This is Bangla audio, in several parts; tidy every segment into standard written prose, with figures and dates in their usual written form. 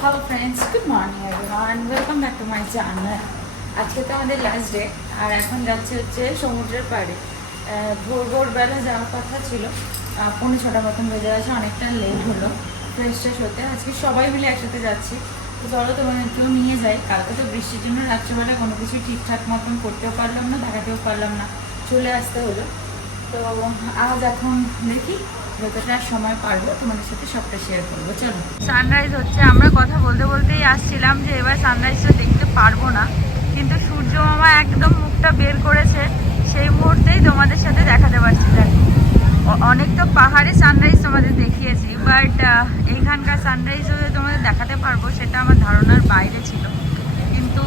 Hello friends, good morning everyone. Welcome back to my channel. আজকে তো আমাদের লাস্ট ডে আর এখন যাচ্ছে হচ্ছে সমুদ্রের পাড়ে। ভোরবেলা যাওয়ার কথা ছিল, 5:45 মতন বেজে গেছে, অনেকটা লেট হলো ফ্রেশ হতে। আজকে সবাই মিলে একসাথে যাচ্ছি, তো চলো তোমাদেরকেও নিয়ে যাই। কালকে তো বৃষ্টির জন্য রাত্রেবেলা কোনো কিছু ঠিকঠাক মতন করতেও পারলাম না, দেখাতেও পারলাম না, চলে আসতে হলো। তো আজ এখন দেখি যতটা সময় পারবো তোমাদের সাথে সবটা শেয়ার করবো। চলো, সানরাইজ হচ্ছে। আমরা কথা বলতে বলতেই আসছিলাম যে এবার সানরাইজটা দেখতে পারবো না, কিন্তু সূর্য মামা একদম মুখটা বের করেছে, সেই মুহূর্তেই তোমাদের সাথে দেখাতে পারছি। দেখো, অনেক তো পাহাড়ে সানরাইজ তোমাদের দেখিয়েছি, বাট এইখানকার সানরাইজও তোমাদের দেখাতে পারবো সেটা আমার ধারণার বাইরে ছিল। কিন্তু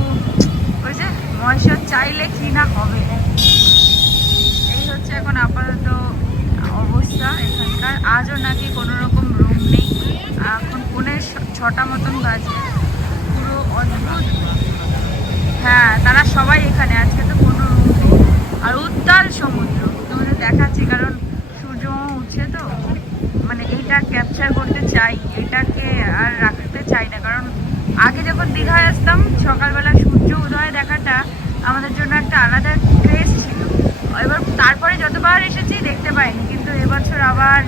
ওই যে মহেশ্বর চাইলে কি না হবে, এই হচ্ছে এখন আপাতত অবস্থা এখানকার। আজও নাকি কোনো রকম রুম নেই, এখন 6:45 মতন বাজে, পুরো অদ্ভুত। হ্যাঁ, তারা সবাই এখানে, আজকে তো কোনো রুম নেই। আর উত্তাল সমুদ্র তোমাদের দেখাচ্ছি, কারণ সূর্য উঠছে তো, মানে এইটা ক্যাপচার করতে চাই, এটাকে আর রাখতে চাই না। কারণ আগে যখন দীঘায় আসতাম সকালবেলা সূর্য উদয় দেখাটা আমাদের জন্য একটা আলাদা ক্রেজ ছিল। এবার তারপরে যতবার এসেছি দেখতে পাইনি, কিন্তু এবছর আবার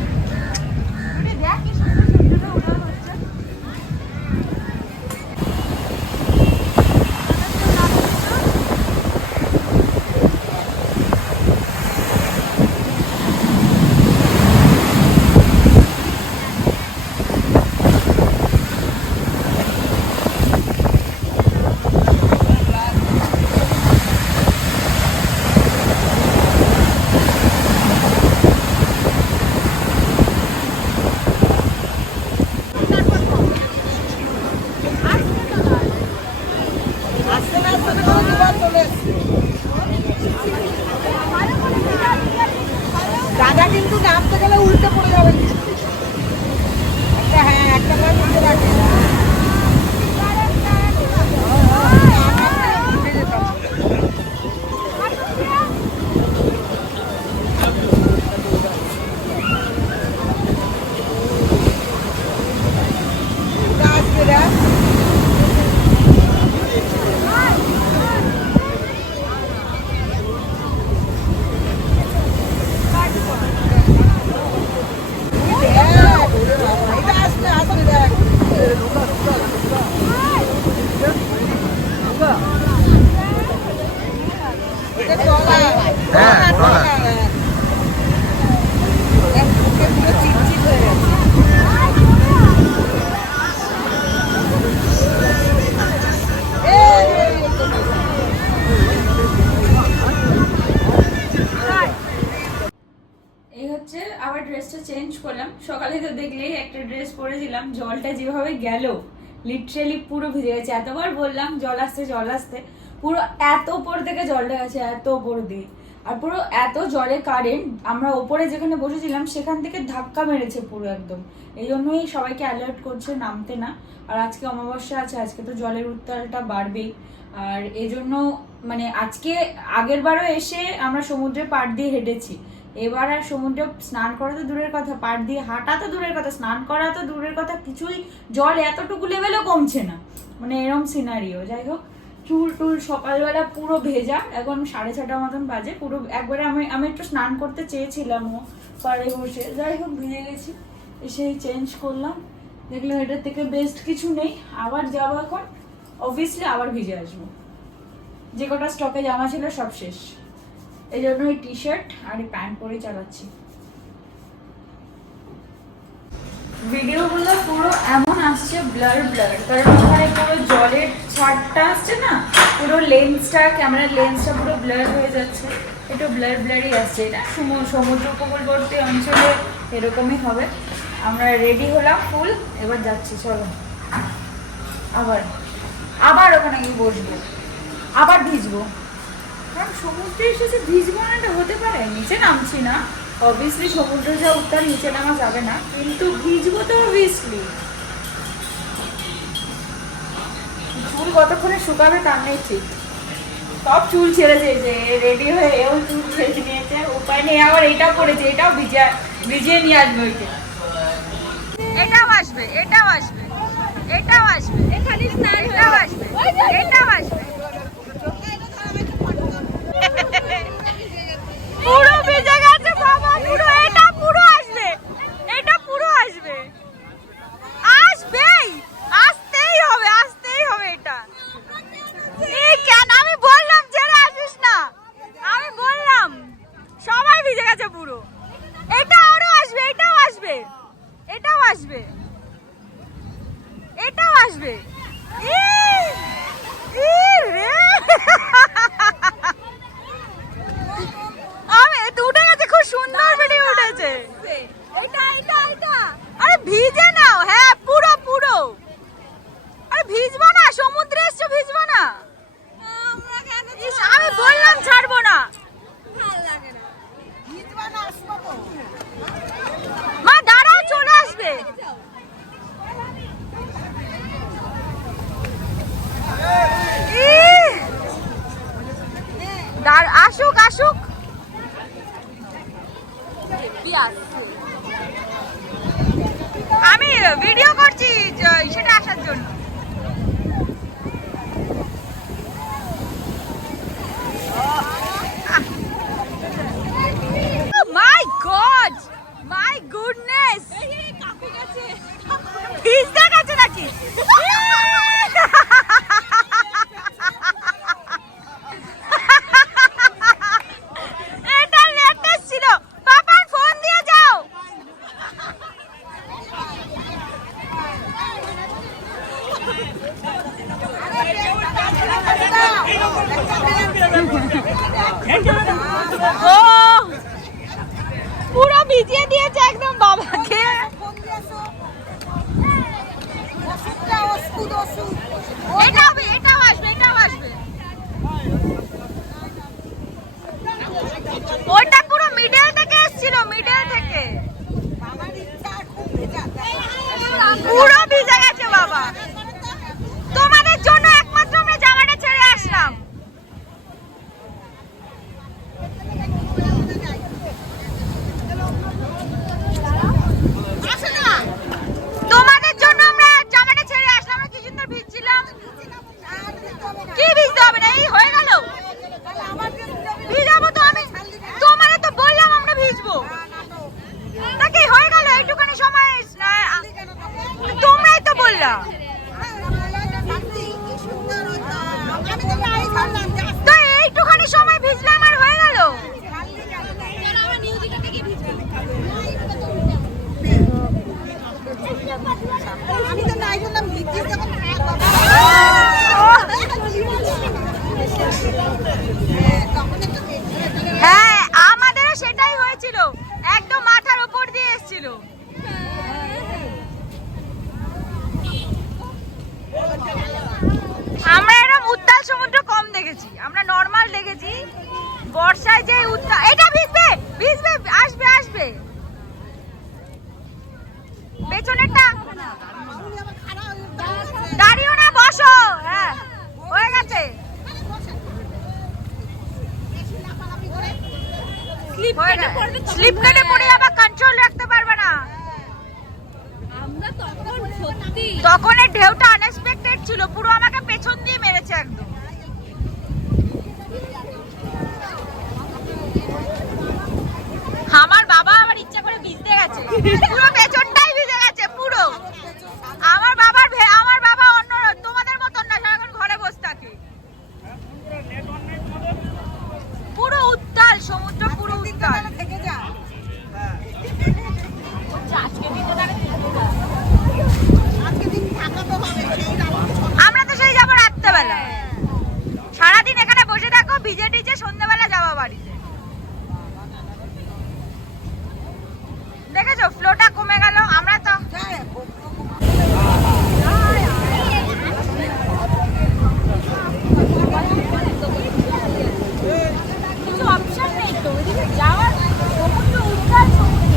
দাদা কিন্তু নামতে গেলে উল্টে পড়ে যাবে। একটা হ্যাঁ একটা করে নিতে রাখে। আবার ড্রেসটা চেঞ্জ করলাম। সকালে তো দেখলেই একটা ড্রেস পরেছিলাম, জলটা যেভাবে গেল লিটারেলি পুরো ভিজে গেছে। এতবার বললাম জল আসতে, পুরো এত উপর থেকে জলটা গেছে, এত উপর দিয়ে। আর পুরো এত জলে কারেন্ট, আমরা ওপরে যেখানে বসেছিলাম সেখান থেকে ধাক্কা মেরেছে পুরো একদম। এই জন্যই সবাইকে অ্যালার্ট করছে নামতে না। আর আজকে অমাবস্যা আছে, আজকে তো জলের উত্তালটা বাড়বেই। আর এই জন্য মানে আজকে আগের বারও এসে আমরা সমুদ্রের পাড় দিয়ে হেঁটেছি, এবার আর সমুদ্রে স্নান করা তো দূরের কথা, পাড় দিয়ে হাঁটা তো দূরের কথা, স্নান করা তো দূরের কথা, কিছুই জল এতটুকু লেভেলও কমছে না, মানে এরম সিনারিও। যাই হোক, চুল টুল সকালবেলা পুরো ভেজা, এখন 6:30 মতন বাজে, পুরো একবারে আমি একটু স্নান করতে চেয়েছিলাম ও পাড়ে বসে, যাই হোক ভিজে গেছি। এসেই চেঞ্জ করলাম, দেখলাম এটার থেকে বেস্ট কিছু নেই। আবার যাবো এখন, অবভিয়াসলি আবার ভিজে আসবো, যে কটা স্টকে জামা ছিল সব শেষ। এই জন্য এই টি শার্ট আর এই প্যান্ট পরে চালাচ্ছি। ভিডিওগুলো পুরো এমন আসছে ব্লার, কারণ ওখানে পুরো জলের ছাড়টা আসছে না, পুরো লেন্সটা, ক্যামেরার লেন্সটা পুরো ব্লার হয়ে যাচ্ছে, একটু ব্লারই আসছে। এটা সমুদ্র উপকূলবর্তী অঞ্চলে এরকমই হবে। আমরা রেডি হলাম ফুল, এবার যাচ্ছি। চলো, আবার ওখানে গিয়ে বসবো, আবার ভিজবো। কারণ সমুদ্রে এসেছে ভিজবো না, এটা হতে পারে। নিচে নামছি না, অবভিয়াসলি সমুদ্র যা উত্তাল, নিচে নামা যাবে না, কিন্তু ভিজবো তো অবভিয়াসলি। চুল কতক্ষণে শুকাবে তার নেই ঠিক। সব চুল ছেড়ে দিয়েছে, রেডি হয়ে এও চুল ছেড়ে নিয়েছে, উপায় নেই। আবার এইটাও করেছে, এটাও ভিজিয়ে নিয়ে আসবে ওইকে। এটাও আসবে, এটাও আসবে, এখানে স্নান এটাও আসবে, এটাও আসবে। পুরো ভিজে গেছে বাবা, পুরো এটা পুরো আসবে, এটা পুরো আসবে, আসবেই, আসতেই হবে, আসতেই হবে এটা। এই কেন আমি বললাম ছেড়ে আসিস না, আমি বললাম সবাই ভিজে গেছে পুরো। এটা আরো আসবে, এটাও আসবে, এটাও আসবে, এটাও আসবে। আমি উঠে গেছে, খুব সুন্দর ভিডিও উঠেছে। এটা এটা এটা আরে ভিজে নাও, হ্যাঁ পুরো পুরো। আরে ভিজবা না, সমুদ্রে এসছো ভিজবা না। ইস, আমি বললাম ছাড়বো না। মা দাঁড়াও, চলে আসবে। আসুক আসুক, আমি ভিডিও করছি সেটা আসার জন্য। মাই গড, মাই গুডনেস, ভিজতে গেছে নাকি? এটা লেটেস্ট ছিল, পাপার ফোন দিয়ে যাও। ও পুরো ভিজিয়ে দিয়েছে একদম বাবাকে। এটাও আসবে, এটাও আসবে। ওইটা পুরো মিডল থেকে এসেছিল, মিডল থেকে পুরো ভিজে গেছে বাবা। তোমাদের জন্য একমাত্র আমরা জামাটা ছেড়ে আসলাম। তোমাদের জন্য আমরা জামাটা ছেড়ে আসলাম, আমরা কি সুন্দর ভিজছিলাম। কি ভিজতে হবে না, এই হয়ে গেল। ভিজাবো তো আমি, তোমাদের তো বললাম আমরা ভিজবো, নাকি হয়ে গেল এইটুখানি সময়। তোমরাই তো বললা, তো এইটুখানি সময় ভিজলে আমার হয়ে গেল। আমি তো নাই বললাম ভিজিস যখন হ্যাঁ আমাদেরও সেটাই হয়েছিল, একদম মাথার উপর দিয়ে এসেছিল। আমরা এরকম উত্তাল সমুদ্র কম দেখেছি, আমরা নর্মাল দেখেছি। বর্ষায় যে উত্তাল, এটা ভিজবে ভিজবে, আসবে আসবে। পেছনেরটা দাঁড়িও না, বসো। হ্যাঁ হয়ে গেছে। স্লিপ কেটে পড়ে আবার কন্ট্রোল রাখতে পারবে না। তখন এর ঢেউটা আনএক্সপেক্টেড ছিল, পুরো আমাকে পেছন দিয়ে মেরেছে একদম। আমার বাবা আমার ইচ্ছা করে ভিজতে গেছে, পুরো পেছনটাই ভিজে গেছে পুরো। আমার বাবা অন্য তোমাদের মতন না, সারাক্ষণ ঘরে বসে থাকে। পুরো উত্তাল সমুদ্র, পুরো উত্তাল। আমরা তো সেই যাবো রাত্রেবেলা, সারাদিন এখানে বসে থাকো, ভিজে টিজে সন্ধ্যাবেলা যাবো বাড়িতে। দেখেছো ফ্লোটা কমে গেল, আমরা তো কিছু অপশন নেই তো ওইদিকে যাওয়ার, সমুদ্র উত্তাল সমুদ্র,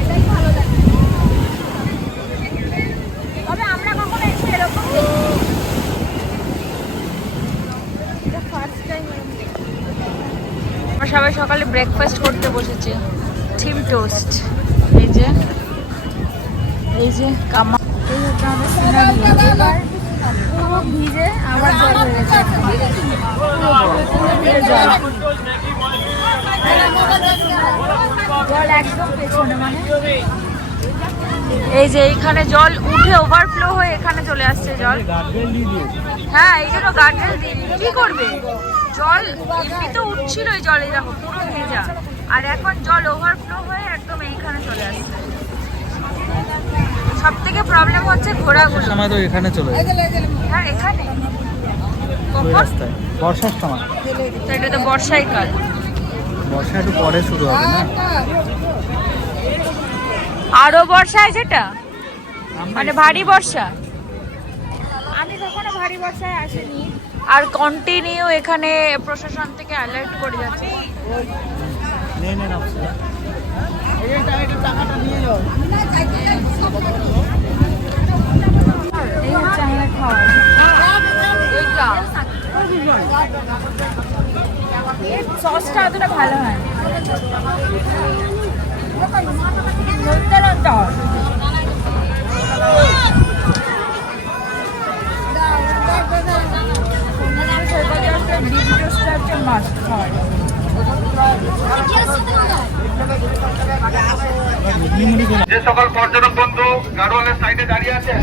এটাই ভালো লাগে। তবে আমরা কখনো এসে এরকম আমরা সবাই সকালে ব্রেকফাস্ট করতে বসেছি, ডিম টোস্ট। এই যে এই যে কামা, এই হচ্ছে আমাদের সিনারি। এবার পুরো ভিজে আবার জল হয়ে গেছে, পুরো ভিজে জল, জল একদম পেছনে, মানে এই যে এইখানে জল উঠে ওভারফ্লো হয়ে এখানে চলে আসছে জল। হ্যাঁ, এই জন্য গার্ডরেল দিইনি, কি করবে, জল এমনি তো উঠছিল এই জলে, দেখো পুরো ভেজা, আর এখন জল ওভারফ্লো হয়ে একদম এইখানে চলে আসছে। সব থেকে প্রবলেম হচ্ছে ঘোড়াগুলো। সময় তো এখানে চলে যায়। হ্যাঁ, এখানে ওই রাস্তায় বর্ষার সময়, তো এটা তো বর্ষায় কাল, বর্ষা একটু পরে শুরু হবে না। আরো বর্ষায় যেটা মানে ভারী বর্ষা, আমি কখনো ভারী বর্ষায় আসিনি। আর কন্টিনিউ এখানে প্রশাসন থেকে অ্যালার্ট করে যাচ্ছে। নেই নেই না, এই হচ্ছে আমাদের খাওয়া। সসটা অতটা ভালো হয় না, লঙ্কা লঙ্কা মাস্ট খাওয়া। যে সকল পর্যটক বন্ধু গাড়োয়ালের সাইডে দাঁড়িয়ে আছে,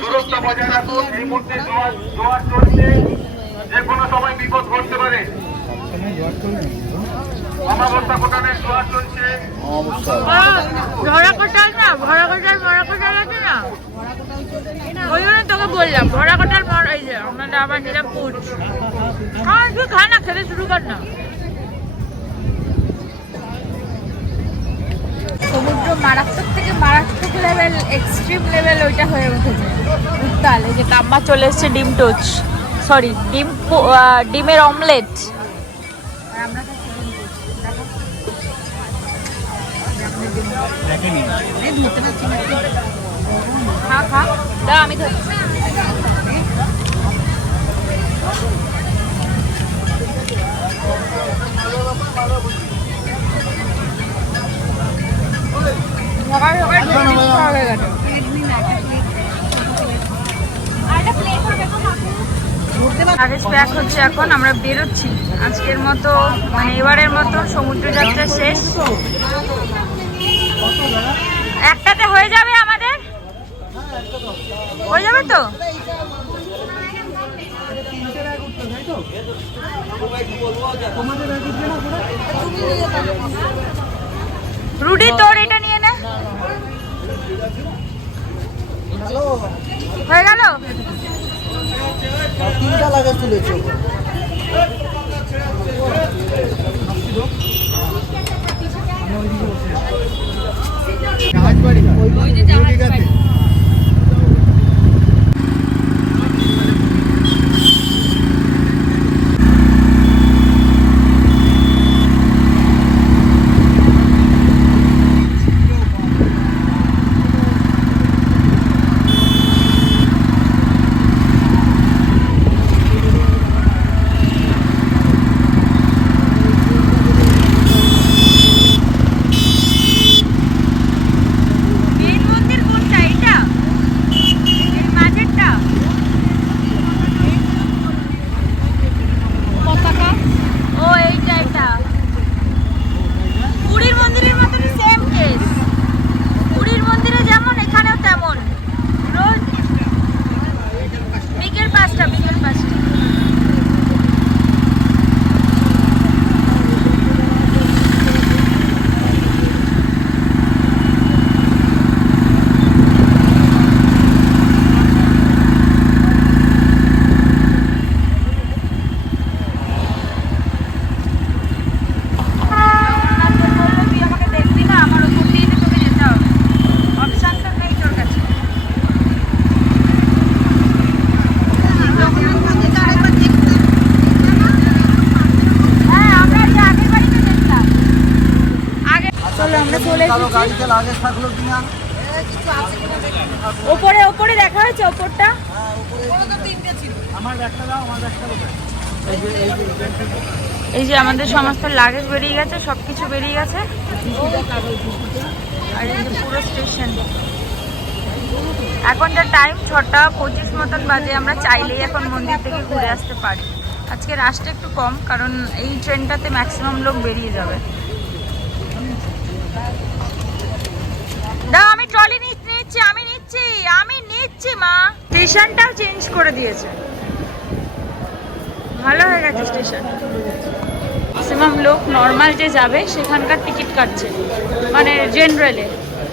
দূরত্ব বজায় রাখুন। এই মুহূর্তে জোয়ার চলছে, যে কোনো সময় বিপদ ঘটতে পারে। অমাবস্যা কোটানের জোয়ার চলছে। ভরা কোটাল না, ভরা কোটাল আছে না, ওই জন্য তোকে বললাম ভরা কোটাল। এই যে আমরা আবার নিলাম পুচ। হ্যাঁ, তুই খা না, খেতে শুরু কর না। সমুদ্র মারাত্মক থেকে মারাত্মক লেভেল, এক্সট্রিম লেভেল ওইটা হয়ে উঠেছে উত্তাল। এই যে কাম্মা চলে এসছে ডিম টোচ, সরি ডিমের অমলেট। আর আমরা খা খা দা, আমি ধরছি। লাগেজ প্যাক হচ্ছে, এখন আমরা বেরোচ্ছি। আজকের মতো মানে এবারের মতো সমুদ্র যাত্রা শেষ। একটাতে হয়ে যাবে আমাদের, হয়ে যাবে তো। রুডি তোর এটা নিয়ে নে, হয়ে গেল। তিনটা লাগেজ তুলেছো। ওপরে ওপরে দেখা হয়েছে, ওপরটা এই যে আমাদের সমস্ত লাগেজ বেরিয়ে গেছে, সবকিছু বেরিয়ে গেছে। আর এই যে পুরো স্টেশন এখন যা টাইম 6:25 মতন বাজে, আমরা চাইলেই এখন মন্দির থেকে ঘুরে আসতে পারি। আজকে রাশটা একটু কম, কারণ এই ট্রেনটাতে ম্যাক্সিমাম লোক বেরিয়ে যাবে। দাও, আমি ট্রলি নিচ্ছি, আমি নিচ্ছি মা। স্টেশনটাও চেঞ্জ করে দিয়েছে, ভালো হয়ে গেছে স্টেশন। ম্যাক্সিমাম লোক নর্মাল যে যাবে সেখানকার টিকিট কাটছে, মানে জেনারেলে।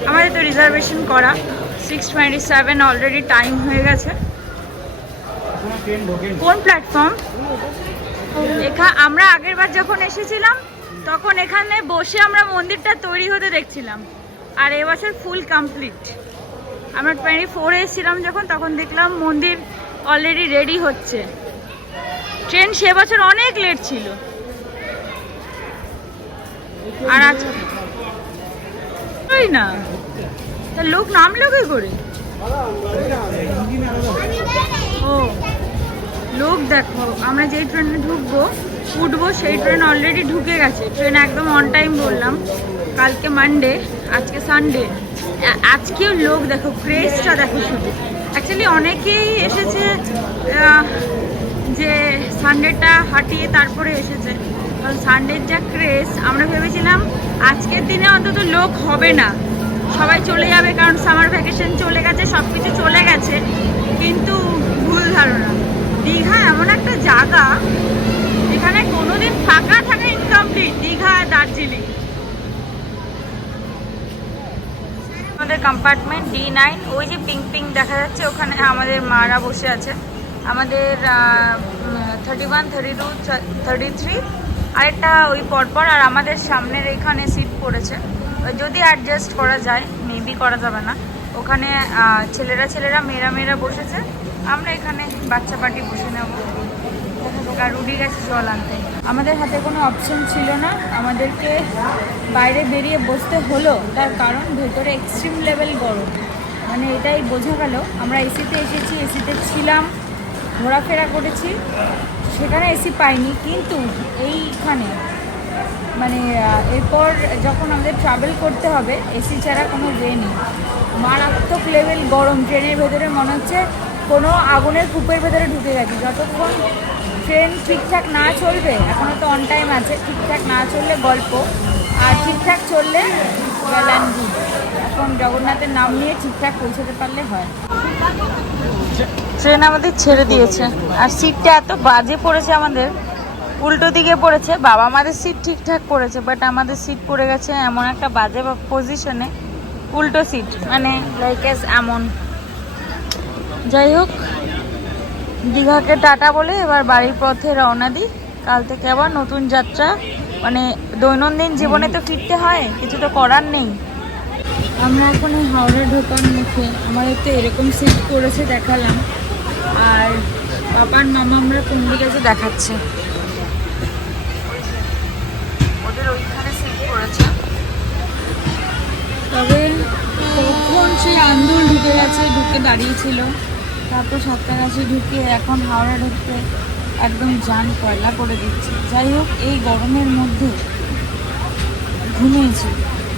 আমাদের তো রিজার্ভেশন করা। 6:27 অলরেডি টাইম হয়ে গেছে। কোন প্ল্যাটফর্ম? আমরা আগের বার যখন এসেছিলাম তখন এখানে বসে আমরা মন্দিরটা তৈরি হতে দেখছিলাম, আর এবছর ফুল কমপ্লিট। আমরা 24 এসেছিলাম যখন, তখন দেখলাম মন্দির অলরেডি রেডি হচ্ছে। ট্রেন সে বছর অনেক লেট ছিল। আর আজ না, তা লোক নামলো কি করে? ও লোক দেখো, আমরা যেই ট্রেনে উঠবো সেই ট্রেন অলরেডি ঢুকে গেছে। ট্রেন একদম অন টাইম বললাম। কালকে মানডে, আজকে সানডে। আজকেও লোক দেখো, ক্রেজটা দেখো শুধু। অ্যাকচুয়ালি অনেকেই এসেছে যে সানডেটা হাঁটিয়ে তারপরে এসেছে, কারণ সানডের যা ক্রেজ। আমরা ভেবেছিলাম আজকের দিনে অন্তত লোক হবে না, সবাই চলে যাবে, কারণ সামার ভ্যাকেশন চলে গেছে, সব কিছু চলে গেছে। কিন্তু ভুল ধারণা। দীঘা এমন একটা জায়গা যেখানে কোনোদিন ফাঁকা থাকা ইনকমপ্লিট। দীঘা, দার্জিলিং। আমাদের কম্পার্টমেন্ট D9, ওই যে পিঙ্ক পিঙ্ক দেখা যাচ্ছে, ওখানে আমাদের মারা বসে আছে। আমাদের 31, 32, 33 আরেকটা ওই পরপর, আর আমাদের সামনের এখানে সিট পড়েছে। যদি অ্যাডজাস্ট করা যায়, মেবি করা যাবে না। ওখানে ছেলেরা মেয়েরা বসেছে, আমরা এখানে বাচ্চা পার্টি বসে নেব। আর উঠে গেছে জল আনতে। আমাদের হাতে কোনো অপশন ছিল না, আমাদেরকে বাইরে বেরিয়ে বসতে হলো। তার কারণ ভেতরে এক্সট্রিম লেভেল গরম, মানে এটাই বোঝা গেল। আমরা এসিতে এসেছি, এসিতে ছিলাম, ঘোরাফেরা করেছি, সেখানে এসি পাইনি। কিন্তু এইখানে মানে এরপর যখন আমাদের ট্রাভেল করতে হবে, এসি ছাড়া কোনো ওয়ে নেই। মারাত্মক লেভেল গরম। ট্রেনের ভেতরে মনে হচ্ছে কোনো আগুনের কূপের ভেতরে ঢুকে গেছি। যতক্ষণ ট্রেন ঠিকঠাক না চলবে, এখনও তো অন টাইম আছে, ঠিকঠাক না চললে গল্প, আর ঠিকঠাক চললে ওয়েল অ্যান্ড গুড। এখন জগন্নাথের নাম নিয়ে ঠিকঠাক পৌঁছতে পারলে হয়। ট্রেন আমাদের ছেড়ে দিয়েছে, আর সিটটা এত বাজে পড়েছে আমাদের, উল্টো দিকে পড়েছে। বাবা আমাদের সিট ঠিকঠাক পড়েছে, বাট আমাদের সিট পড়ে গেছে এমন একটা বাজে পজিশনে, উল্টো সিট, মানে লাইক এমন। যাই হোক, দীঘাকে টাটা বলে এবার বাড়ির পথে রওনা দিই। কাল থেকে আবার নতুন যাত্রা, মানে দৈনন্দিন জীবনে তো ফিরতে হয়, কিছু তো করার নেই। আমরা এখন হাওড়া ঢোকার মুখে। আমাদের তো এরকম সিট করেছে দেখালাম, আর পাপার মামা আমরা কোন দিকে আছে দেখাচ্ছে। ওদের ওইখানে সিট করেছে। তবে কখন সেই আন্দোলন ঢুকে গেছে, ঢুকে দাঁড়িয়েছিল, তারপর সাতটাগাছি ঢুকে এখন হাওড়া ঢুকতে একদম জান পয়লা করে দিচ্ছে। যাই হোক, এই গরমের মধ্যে ঘুমিয়েছি,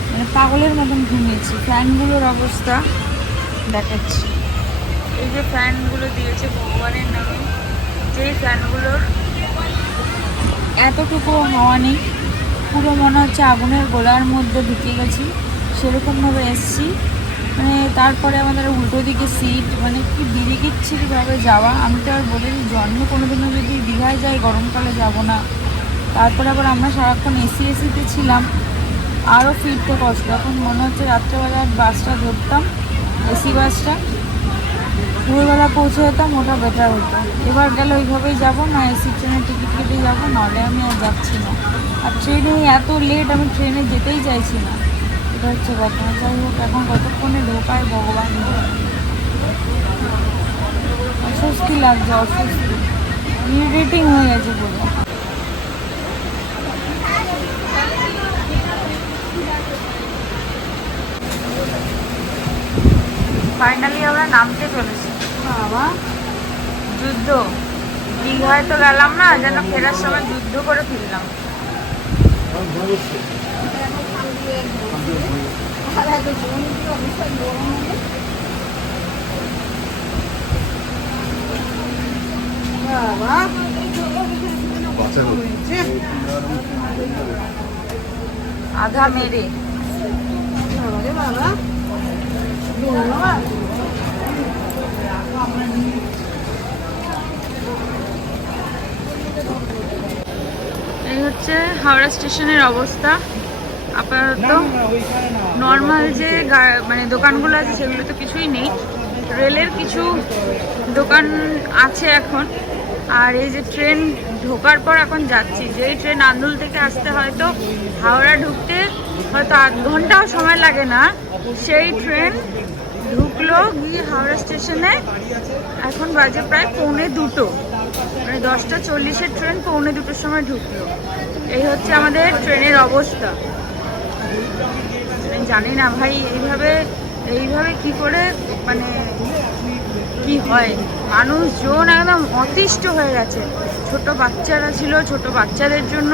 মানে পাগলের মতন ঘুমিয়েছি। ফ্যানগুলোর অবস্থা দেখাচ্ছি। এই যে ফ্যানগুলো দিয়েছে ভগবানের নামে, যেই ফ্যানগুলোর এতটুকু হাওয়া নেই, পুরো মনে হচ্ছে আগুনের গোলার মধ্যে ঢুকে গেছি, সেরকমভাবে এসছি। মানে তারপরে আমাদের উল্টো দিকে সিট, মানে কি বিরিকিচ্ছিভাবে যাওয়া। আমি তো আর বলেছি জন্মে কোনোদিনও যদি দীঘায় যাই গরমকালে যাব না। তারপরে আবার আমরা সারাক্ষণ এসিতে ছিলাম, আরও ফিরতে কষ্ট। এখন মনে হচ্ছে রাত্রেবেলা বাসটা ধরতাম, এসি বাসটা, ভোরবেলা পৌঁছে যেতাম, ওটা বেটার হতো। এবার গেলে ওইভাবেই যাবো, না এসি ট্রেনের টিকিট কেটে যাবো, নাহলে আমি আর যাচ্ছি না। আর ট্রেনে এত লেট, আমি ট্রেনে যেতেই চাইছি না, এটা হচ্ছে কথা। যাই হোক, এখন কতক্ষণে ঢোকায় ভগবান। অস্বস্তি লাগছে, অস্বস্তি, ইরিটেটিং হয়ে গেছে পুরো। ফাইনালি আমরা নামতে চলেছি। বাবা, যুদ্ধ। দীঘায় তো গেলাম না, যেন ফেরার সময় যুদ্ধ করে ফিরলাম। বাবা আধা মেরে বাবা ধন্যবাদ। এই হচ্ছে হাওড়া স্টেশনের অবস্থা আপাতত। নর্মাল যে মানে দোকানগুলো আছে সেগুলো তো কিছুই নেই, রেলের কিছু দোকান আছে এখন। আর এই যে ট্রেন ঢোকার পর এখন যাচ্ছি, যেই ট্রেন আন্দুল থেকে আসতে হয়তো হাওড়া ঢুকতে হয়তো 8 ঘন্টাও সময় লাগে না, সেই ট্রেন ঢুকলো গিয়ে হাওড়া স্টেশনে। এখন বাজে প্রায় 1:45, মানে 10:40-এর ট্রেন 1:45-র সময় ঢুকলো। এই হচ্ছে আমাদের ট্রেনের অবস্থা। জানি না ভাই এইভাবে কি করে মানে কি হয়, মানুষজন একদম অতিষ্ঠ হয়ে গেছে। ছোট বাচ্চারা ছিল, ছোট বাচ্চাদের জন্য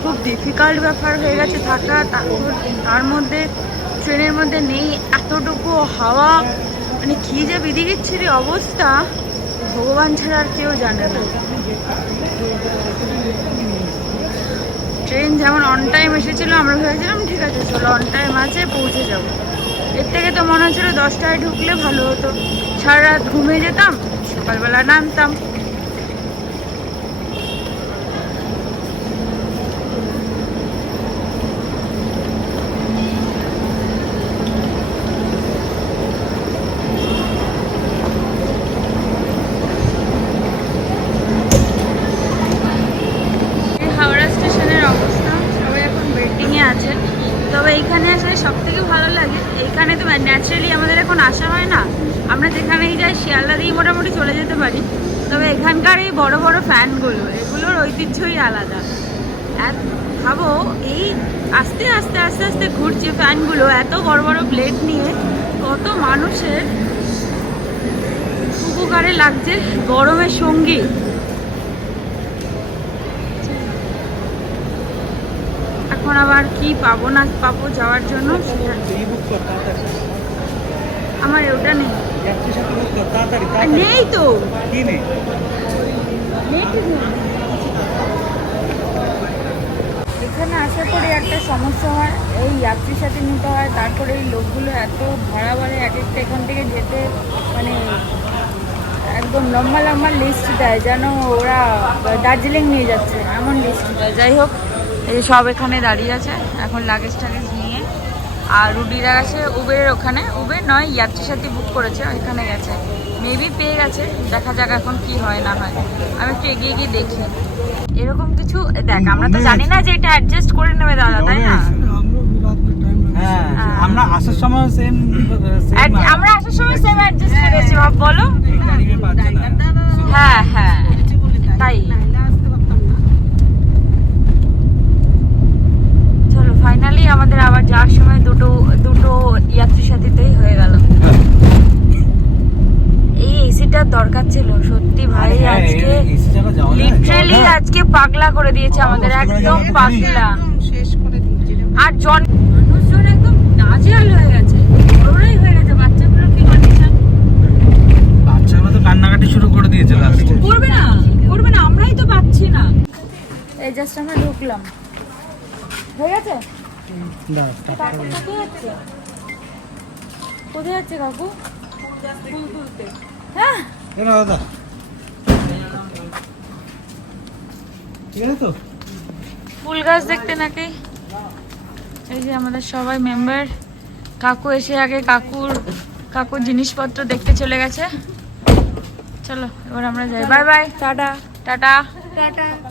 খুব ডিফিকাল্ট ব্যাপার হয়ে গেছে থাকা। তার মধ্যে ট্রেনের মধ্যে নেই এতটুকু হাওয়া, মানে কি যে বিধিবিচ্ছিরি অবস্থা ভগবান ছাড়া আর কেউ জানে না। ট্রেন যেমন অন টাইম এসেছিল, আমরা ভেবেছিলাম ঠিক আছে চলো অন টাইম আছে পৌঁছে যাবো। এর থেকে তো মনে হচ্ছিল 10টায় ঢুকলে ভালো হতো, সারা রাত ঘুমিয়ে যেতাম, সকালবেলা নামতাম। হাওড়া স্টেশনের অবস্থা, সবাই এখন ওয়েটিংয়ে আছে। তবে এইখানে আসলে সব থেকে ভালো লাগে, এইখানে তো ন্যাচারালি আমাদের এখন আসা হয় না, আমরা যেখানেই যাই শিয়ালদা দিয়ে মোটামুটি চলে যেতে পারি। তবে এখানকার এই বড় বড় ফ্যানগুলো, এগুলোর ঐতিহ্যই আলাদা। ভাবো এই আস্তে আস্তে আস্তে আস্তে ঘুরছে ফ্যানগুলো, এত বড় বড় ব্লেড নিয়ে, কত মানুষের উপকারে লাগছে, গরমের সঙ্গী। এখন আবার কি পাবো না পাবো যাওয়ার জন্য, আমার ওটা নেই, নেই তো এখানে আসার পরে একটা সমস্যা হয়, এই যাত্রীর সাথে নিতে হয়। তারপরে এই লোকগুলো এত ভাড়া বাড়ে, এক একটা এখান থেকে যেতে মানে একদম লম্বা লম্বা লিস্ট দেয়, যেন ওরা দার্জিলিং নিয়ে যাচ্ছে এমন লিস্ট দেয়। যাই হোক, এই সব এখানে দাঁড়িয়ে আছে এখন লাগেজ টাগেজ নিয়ে। আর রুডিরা গেছে উবেরের ওখানে, উবের নয় যাত্রীর সাথে বুক করেছে, ওইখানে গেছে, মেবি পেয়ে গেছে। দেখা যাক এখন কি হয় না হয়, আমি একটু এগিয়ে গিয়ে দেখি। এরকম কিছু দেখ, আমরা তো জানি না যে এটা অ্যাডজাস্ট করে নেবে দাদা, তাই না? হ্যাঁ, আমরা আসার সময় সেম অ্যাডজাস্ট করেছি, ভাব বলো। হ্যাঁ হ্যাঁ তাই। চলো ফাইনালি আমাদের আবার যাওয়ার সময় দুটো যাত্রীর সাথেই হয়ে গেল। এই এসিটার দরকার ছিল সত্যি ভাই, আজকে লিটারালি আজকে পাগলা করে দিয়েছে আমাদের, একদম পাগলা। শেষ করে দিয়েছে। আর মানুষজন একদম নাজেহাল হয়ে গেছে, বড়রাই হয়ে গেছে, বাচ্চাগুলো কি কন্ডিশন। বাচ্চাগুলো তো কান্নাকাটি শুরু করে দিয়েছে লাস্টে। করবে না, আমরাই তো পাচ্ছি না। এই জাস্ট আমরা ঢুকলাম, হয়ে গেছে। কাকু কোথায় যাচ্ছে কাকু? ফুল তুলতে। হ্যাঁ দাদা ঠিক আছে তো, ফুল গাছ দেখতে নাকি। এই যে আমাদের সবাই মেম্বার, কাকু এসে আগে কাকুর জিনিসপত্র দেখতে চলে গেছে। চলো এবার আমরা যাই, bye bye, tata tata tata.